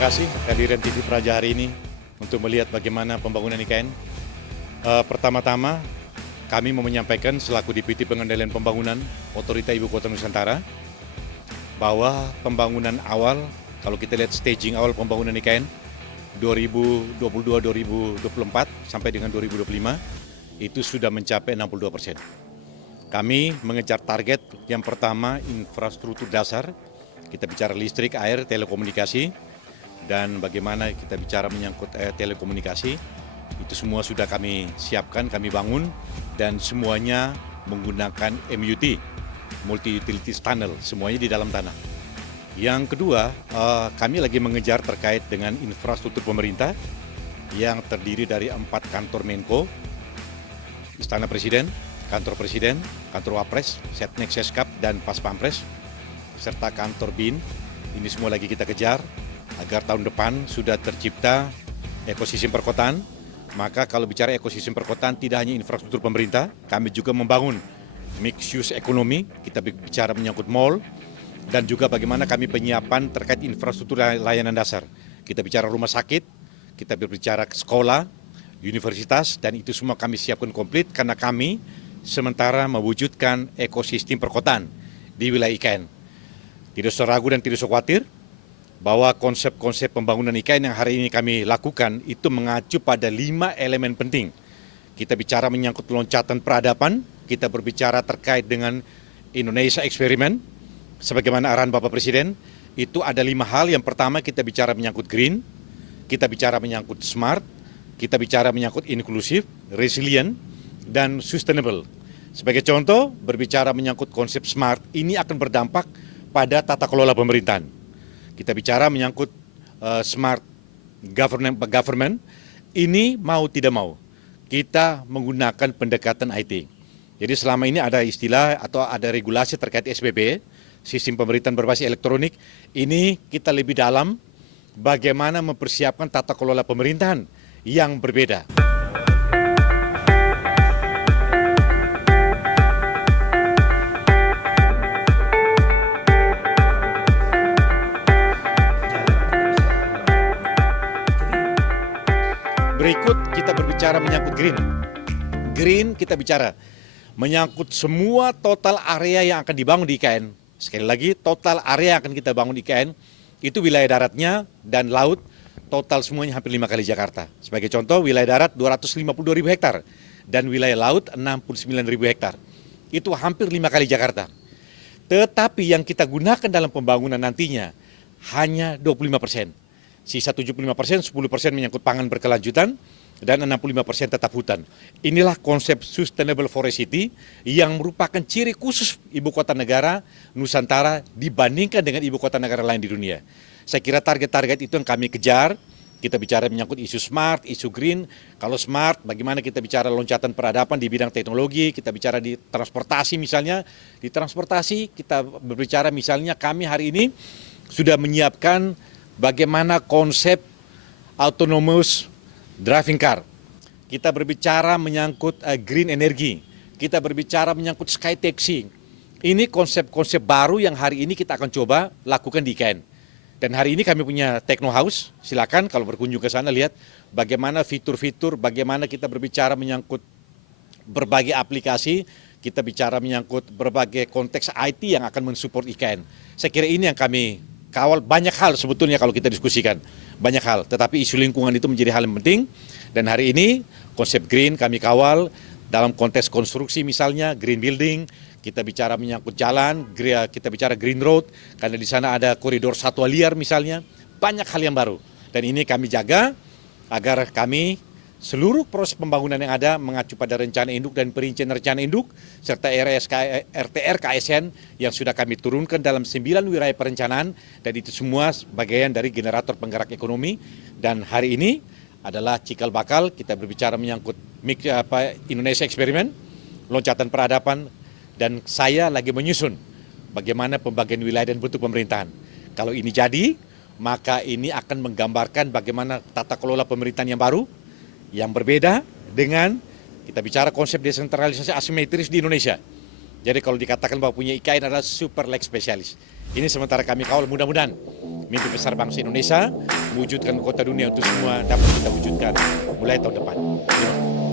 kasih kehadiran TV Praja hari ini untuk melihat bagaimana pembangunan IKN. Pertama-tama, kami mau menyampaikan selaku Deputi Pengendalian Pembangunan Otorita Ibu Kota Nusantara bahwa pembangunan awal, kalau kita lihat staging awal pembangunan IKN 2022-2024 sampai dengan 2025 itu sudah mencapai 62%. Kami mengejar target yang pertama infrastruktur dasar, kita bicara listrik, air, telekomunikasi, dan bagaimana kita bicara menyangkut telekomunikasi, itu semua sudah kami siapkan, kami bangun, dan semuanya menggunakan MUT, Multi Utilities Tunnel, semuanya di dalam tanah. Yang kedua, kami lagi mengejar terkait dengan infrastruktur pemerintah yang terdiri dari 4 kantor Menko, Istana Presiden, Kantor Presiden, Kantor Wapres, Setnek, Seskap, dan Pas Pampres, serta kantor BIN. Ini semua lagi kita kejar agar tahun depan sudah tercipta ekosistem perkotaan. Maka kalau bicara ekosistem perkotaan tidak hanya infrastruktur pemerintah, kami juga membangun mixed use ekonomi, kita bicara menyangkut mall, dan juga bagaimana kami penyiapan terkait infrastruktur layanan dasar. Kita bicara rumah sakit, kita berbicara sekolah, universitas, dan itu semua kami siapkan komplit karena kami sementara mewujudkan ekosistem perkotaan di wilayah IKN. Tidak usah ragu dan tidak usah khawatir bahwa konsep-konsep pembangunan IKN yang hari ini kami lakukan itu mengacu pada 5 elemen penting. Kita bicara menyangkut loncatan peradaban, kita berbicara terkait dengan Indonesia Eksperimen, sebagaimana arahan Bapak Presiden, itu ada 5 hal. Yang pertama kita bicara menyangkut green, kita bicara menyangkut smart, kita bicara menyangkut inklusif, resilient, dan sustainable. Sebagai contoh, berbicara menyangkut konsep smart, ini akan berdampak pada tata kelola pemerintahan. Kita bicara menyangkut smart government, ini mau tidak mau, kita menggunakan pendekatan IT. Jadi selama ini ada istilah atau ada regulasi terkait SPB, sistem pemerintahan berbasis elektronik, ini kita lebih dalam bagaimana mempersiapkan tata kelola pemerintahan yang berbeda. Berikut kita berbicara menyangkut green. Green kita bicara menyangkut semua total area yang akan dibangun di IKN. Sekali lagi, total area yang akan kita bangun di IKN, itu wilayah daratnya dan laut, total semuanya hampir 5 kali Jakarta. Sebagai contoh, wilayah darat 252.000 hektar dan wilayah laut 69.000 hektar. Itu hampir 5 kali Jakarta. Tetapi yang kita gunakan dalam pembangunan nantinya hanya 25%. Sisa 75%, 10% menyangkut pangan berkelanjutan, dan 65% tetap hutan. Inilah konsep Sustainable Forest City yang merupakan ciri khusus ibu kota negara Nusantara dibandingkan dengan ibu kota negara lain di dunia. Saya kira target-target itu yang kami kejar. Kita bicara menyangkut isu smart, isu green. Kalau smart, bagaimana kita bicara loncatan peradaban di bidang teknologi, kita bicara di transportasi misalnya. Di transportasi kita berbicara misalnya kami hari ini sudah menyiapkan bagaimana konsep autonomous driving car. Kita berbicara menyangkut green energy. Kita berbicara menyangkut sky taxi. Ini konsep-konsep baru yang hari ini kita akan coba lakukan di IKN. Dan hari ini kami punya Techno House. Silakan kalau berkunjung ke sana lihat bagaimana fitur-fitur, bagaimana kita berbicara menyangkut berbagai aplikasi. Kita bicara menyangkut berbagai konteks IT yang akan mensupport IKN. Saya kira ini yang kami kawal. Banyak hal sebetulnya kalau kita diskusikan, banyak hal, tetapi isu lingkungan itu menjadi hal yang penting. Dan hari ini konsep green kami kawal dalam konteks konstruksi misalnya, green building, kita bicara menyangkut jalan, kita bicara green road, karena di sana ada koridor satwa liar misalnya, banyak hal yang baru. Dan ini kami jaga agar kami seluruh proses pembangunan yang ada mengacu pada rencana induk dan perincian rencana induk, serta RTR KSN yang sudah kami turunkan dalam 9 wilayah perencanaan, dan itu semua bagian dari generator penggerak ekonomi. Dan hari ini adalah cikal bakal kita berbicara menyangkut Indonesia Eksperimen, loncatan peradaban, dan saya lagi menyusun bagaimana pembagian wilayah dan bentuk pemerintahan. Kalau ini jadi, maka ini akan menggambarkan bagaimana tata kelola pemerintahan yang baru, yang berbeda dengan kita bicara konsep desentralisasi asimetris di Indonesia. Jadi kalau dikatakan bahwa punya IKN adalah super leg spesialis. Ini sementara kami kawal, mudah-mudahan mimpi besar bangsa Indonesia mewujudkan kota dunia untuk semua dapat kita wujudkan mulai tahun depan. Terima kasih.